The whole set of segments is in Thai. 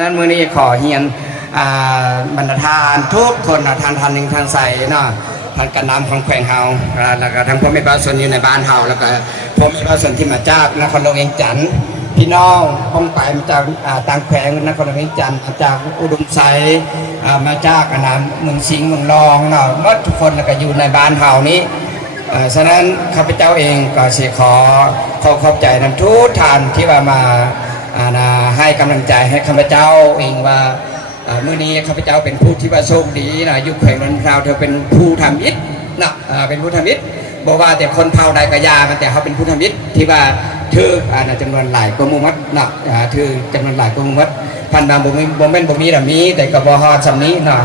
นั้นมื้อนี้ขอเฮียนบรรดาทานทุกคนทานหนึ่งทางใสเนาะทานกันน้ำของแขวงเฮาแล้วก็ทั้งพ่อแม่ประชาชนอยู่ในบ้านเฮาแล้วก็พ่อแม่ประชาชนที่มาจากนครหลวงเวียงจันทร์พี่น้องพ้องไปมาจากต่างแขวงนครหลวงเวียงจันทร์มาจากอุดมไซมาจากเมืองสิงห์เมืองรองเนาะหมดทุกคนแล้วก็อยู่ในบ้านเฮานี้ฉะนั้นข้าพเจ้าเองก็ขอขอบใจทั้งทุกท่านที่มาให้กำลังใจให้ข้าพเจ้าเองว่าเมื่อนี้ข้าพเจ้าเป็นผู้ที่ว่าโชคดีนะยุคแขวงนนทราวเธอเป็นผู้ทำอิฐนะเป็นผู้ทำอิฐบอกว่าแต่คนเผาใดกระยามันแต่เขาเป็นผู้ทำอิฐที่ว่าถือจำนวนหลายกว่ามุมัดนะถือจำนวนหลายกว่ามุมัดพันบางบ่มีแต่มีแต่กระบอกฮอดสำนี้นะ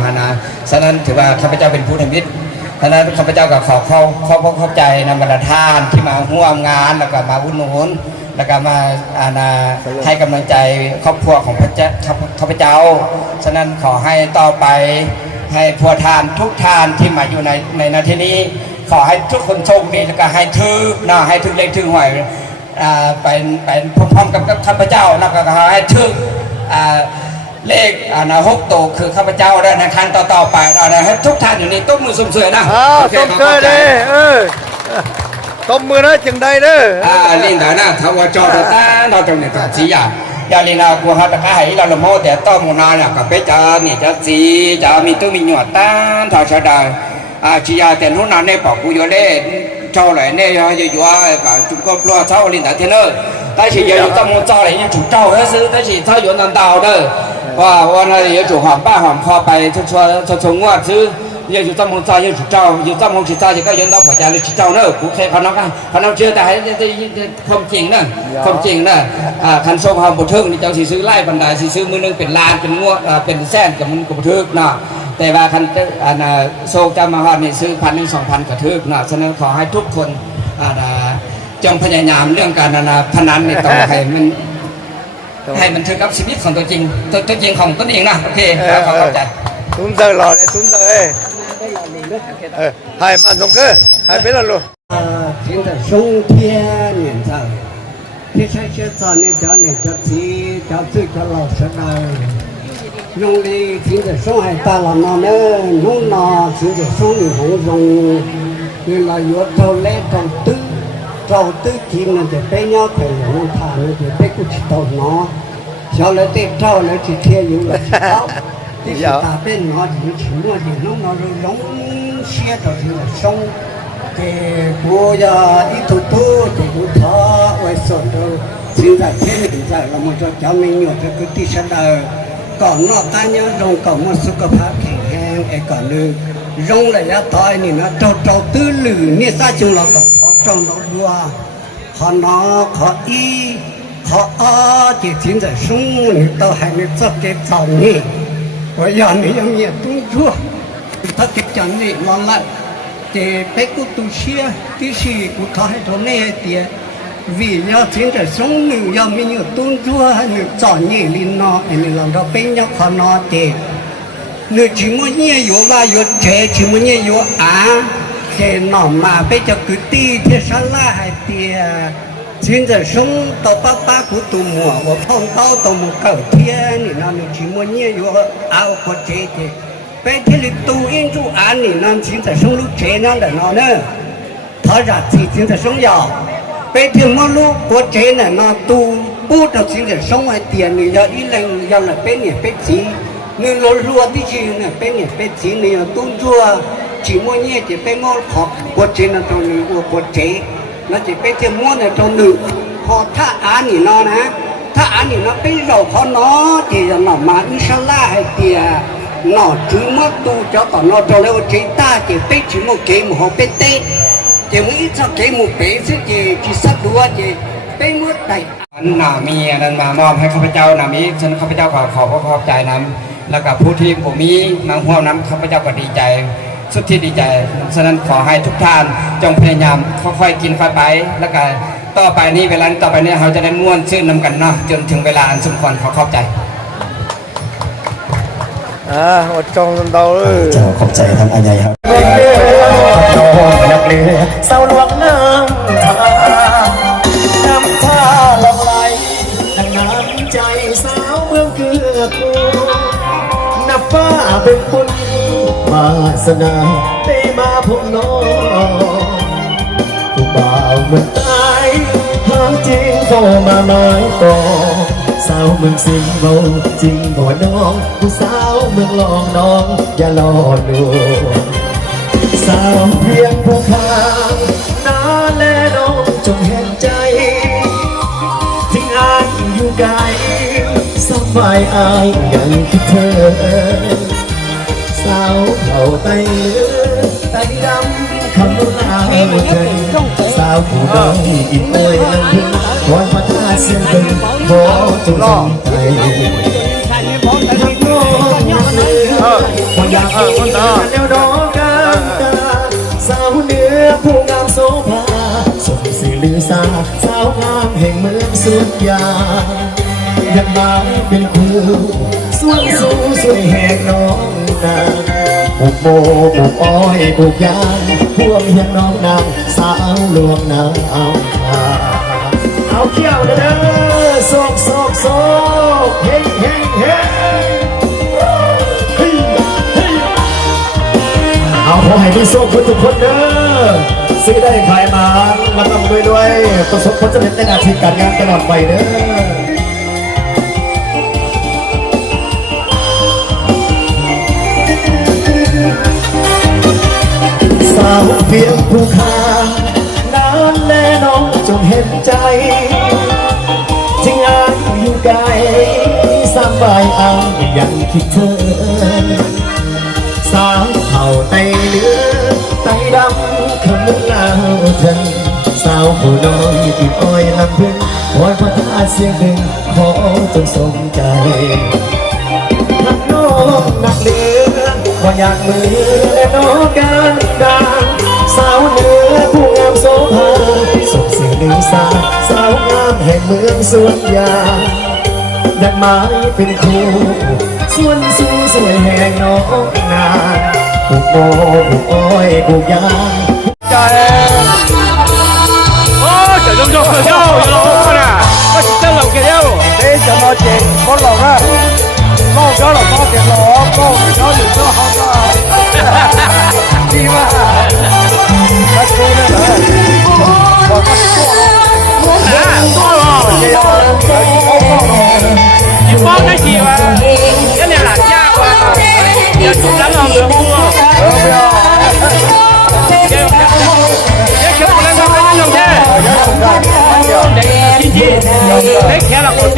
ฉะนั้นถือว่าข้าพเจ้าเป็นผู้ทำอิฐฉะนั้นข้าพเจ้าก็ขอเข้าใจนำบรรดาท่านที่มาร่วมงานแล้วก็มาบุญหนุนแล้วก็มาให้กำลังใจครอบครัวของข้าพเจ้าฉะนั้นขอให้ต่อไปให้พัวทานทุกทานที่มาอยู่ในนาทีนี้ขอให้ทุกคนโชคดีแล้วก็ให้ถือให้ถือเลขถือหวยเป็นพร้อมๆกับข้าพเจ้าแล้วก็ให้ถือเลข6 ตัวคือข้าพเจ้าได้ในครั้งต่อไปเราให้ทุกท่านอยู่ในต้มมือสุ่มเสือนะต้มเสือเลยต้มมือนะจึงได้เด้อลินดานะถ้าว่าจอดตาเราตรงนี้ก็จีอย่าลินากูฮัตกะให้เราละโมแต่ต้มนาเนี่ยกับเปจาเนี่ยจะจีจะมีตู้มีหยอดตาถ้าชะดาจียาแต่นู้นนั่นเนี่ยปอกกูอยู่เล่เจ้าเลยเนี่ยอยู่กับจุกก็ปลัวเจ้าลินดาเทนเนอร์แต่是也有这么早嘞，人主照但是他有难道的，我那也主航班航跑ไป从我是也有这么早也主照，有这么去照就个人到国家里去照เนอะกูเคยเขาน้องเชื่อแต่ให้ความจริงนะความจริงนะคันโซ่ความบุทึกนี่เจ้าสิซื้อไล่บรรดาสิซื้อมือนึงเป็นล้านเป็นงวดเป็นแสนกับมันกับบุทึกเนาะแต่ว่าคันโซ่จำมาว่านี่ซื้อ1,000 2,000กระทึกเนาะฉะนั้นขอให้ทุกคนจงพยายามเรื่องการพนันในต่อให้มันถึงกับชีวิตของตัวจริงของตนเองนะโอเคขอเข้าใจตุ้มเตอร์หล่อตุ้มเตอร์ให้อันตรงก็ให้เป็นอะไร现在冬天年长ที่ใช้เชื้อตอนนี้จะเนี่ยจะสีจะซื้อจะหลอกเสดาย用力现在上海大了嘛呢弄那现在上海红中原来有头来头ตื้trâu tứ chim nên để bé nhau phải lộn thà nên để bé cũng chỉ tàu nó sau lại tết trâu lại chỉ kiaอยู่là chỉ tàu thì ta bên nó thì chỉ mua thì nó rồi giống xe rồi thì là sông thì bố giờ đi thu thì cũng thọ quay sồn rồi hiện tại là một chỗ cháu mình nhiều cho cứ đi sang đời còn nó ta nhớ rong còn một số cái phát hiện hang còn lư rong là giá tỏi thì nó trâu tứ lử như sao chung là còn trong đó đua họ nó họ y họ chỉ chính là sung người ta hay người ta cái tàu nhỉ bây giờ mình làm gì tung chua ta cái chân này ngon lắm thì bé cũng tu xia cái gì cũng có hết chỗ này thì vì nhau chính là sung người nhau mình nhiều tung chua người chọn nhỉ linh nó mình làm đó bé nhau họ nó thì người chỉ muốn nhiều yếu và yếu chế chỉ muốn nhiều yếu cái nó mà bây giờ cứ đi thì sao là hay thì hiện giờ sống tàu ba của tụi mùa và phong tàu mùa cầu thiên thì nó chỉ muốn nhiều áo có chế thì bây giờ thì tụi yên chú ăn thì nó hiện giờ sống lúc chế nó là nó nữa thật ra thì hiện giờ sống giàu bây giờ mà lúc có chế là nó tụ bút được hiện giờ sống hay tiền thì giờ ít lần giờ là bên này bên gì người lúa tí gì nè bên gì này tung chua chỉ mua nhẹ chỉ phải mua họ quật chế là trong nữ quật chế nó chỉ phải thêm mua là trong nữ họ thả án thì nó nè thả án thì nó bây giờ họ nó thì nó mà inshallah hay thì nó cứ mất tu cho còn nó trong đấy chế ta chỉ phải chỉ một cái một họ phải tê chỉ một ít sao cái một bé chứ chỉ sắp đua chỉ phải mất đầy nàoมีนั่นมามอบให้ข้าพเจ้านะมีฉันข้าพเจ้าขอขอบใจนำแล้วกับผู้ที่ผมมีมาห่วงน้ำข้าพเจ้าก็ดีใจสุดที่ดีใจฉะนั้นขอให้ทุกท่านจงพยายามค่อยๆกินค่อยไปแล้วก็ต่อไปนี้เวลาต่อไปนี้เราจะได้ม่วนชื่นนำกันเนาะจนถึงเวลาอันสมควรขอขอบใจอดจองเดาขอบใจทำอะไรครับโอ้นักเรือเศร้าลวงน้ำท่าลงไหลดังน้ำใจสาวเมืองเกือก นับว่าเป็นบุญวาสนาได้มาพบน้องผู้บ่าวเมืองใต้หาจริงเข้ามาหมายปองสาวเมืองสิงห์เบาจริงบ่น้องผู้สาวเมืองลองน้องอย่ารอดูสาวเพียงผู้ข้างนาแลน้องจงเห็นใจทิ้งอายอยู่ไกลสักฝ่ายอายยังคิดเธอสาวเขาไตเลือไตดำคำนุ่นลาวเธอสาวผู้น้อยอีกเอ้ยลำพึงคอยมาท่าเสียงตึงโบจงสนใจทักโน้นักเลือพออยากเอาแนวดอกกันตาสาวเหนือผู้งามโสภาสมศรีลือสาสาวงามแห่งเมืองสุดยาอยากมาเป็นคู่ส่วนสู้สวยแหกน้องนางปลูกโบปลูกอ้อยปลูกยางพวกเฮียน้องนางสาวหลวงนางเอาเขี้ยวเด้อโศกโศกโศกเฮ้เฮ้เฮ้เอาขอให้พี่โชคทุกคนเด้อซื้อได้ขายมาแล้วก็ด้วยประสบผลสำเร็จในหน้าที่การงานตลอดไปเด้อสาวเพียงผู้ค้านานแลน้องจงเห็นใจทิ้งอายอยู่ไกลสามใบเอายังคิดเธอสาวเผ่าไตเหลือไตดำคำนุ่งลาวเธอสาวผู้น้อยติดอ้อยลำพึงคอยพัฒนาเสียงหนึ่งขอจงสมใจทักน้องนักเลือว่าอยากมือและน้องกันดาสาวเหนือผู้งามโสภาส่งเสียงหนึ่งสาวงามแห่งเมืองสวนยางดักไม้เป็นคู่ส่วนสู้สวยแห่งน้องนาปลูกโบปลูกอ้อยปลูกยางใจ哦，这种就可笑，有老婆呢，我是真老给了。这怎么解不老了？老家了，老点老，老小女生好的，对吧？他说的呢，我做了。多了，你放得起吗？有点懒觉吧？要出咱老人物。不要。也全部人都跟你用的。姐姐，得看了我得给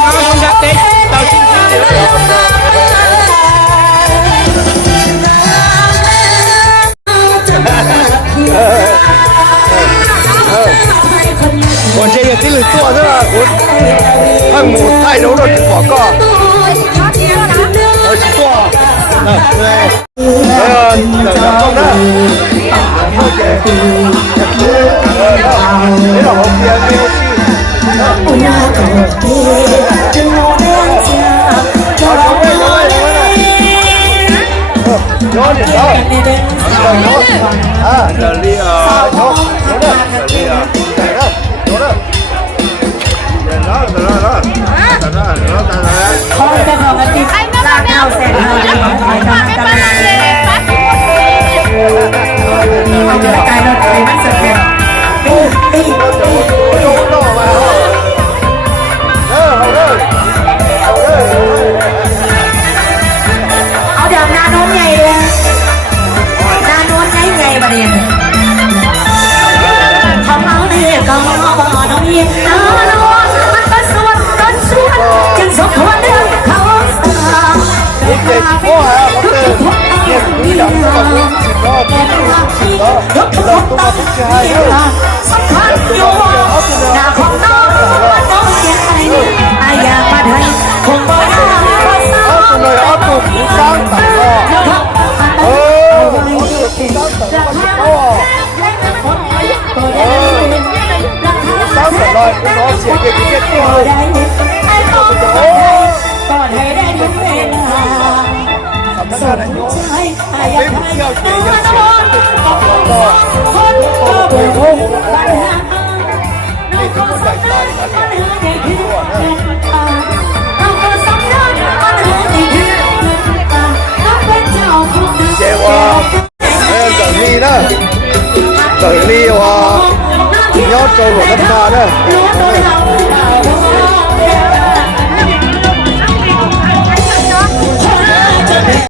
刚用的得到今我这个给你做的，我按母太柔了广告，我去做，对，等着呢，没有后边没有戏。有点少，啊，这里啊，有的，这里啊，有的，คอยจะของกันติดลากเอาเสร็จแล้วคอยจะกันเลยเอาจะกลายรถไฟมันสุดเลยเอาเดี๋ยวนาโน้มใหญ่เลยนาโน้มใหญ่ไงประเด็นของเราเนี่ยก็น้องยินน้องมันก็สวนกันสวนจึงสมควรเดินเขาสาทุกทุกอย่างทุกทุกต้องสำคัญอยู่หน้าของน้องน้องยังไงอยากมาได้คงบ่ได้ภาษาก่อนให้ได้ทุกเวลาสนใจอยากให้น้องคนก็เป็นปัญหาน้องก็สำคัญปัญหาในที่เป็นน้องก็สำคัญปัญหา โจรหลวงน้ำตาเด้อ รู้ตัวเราเปล่า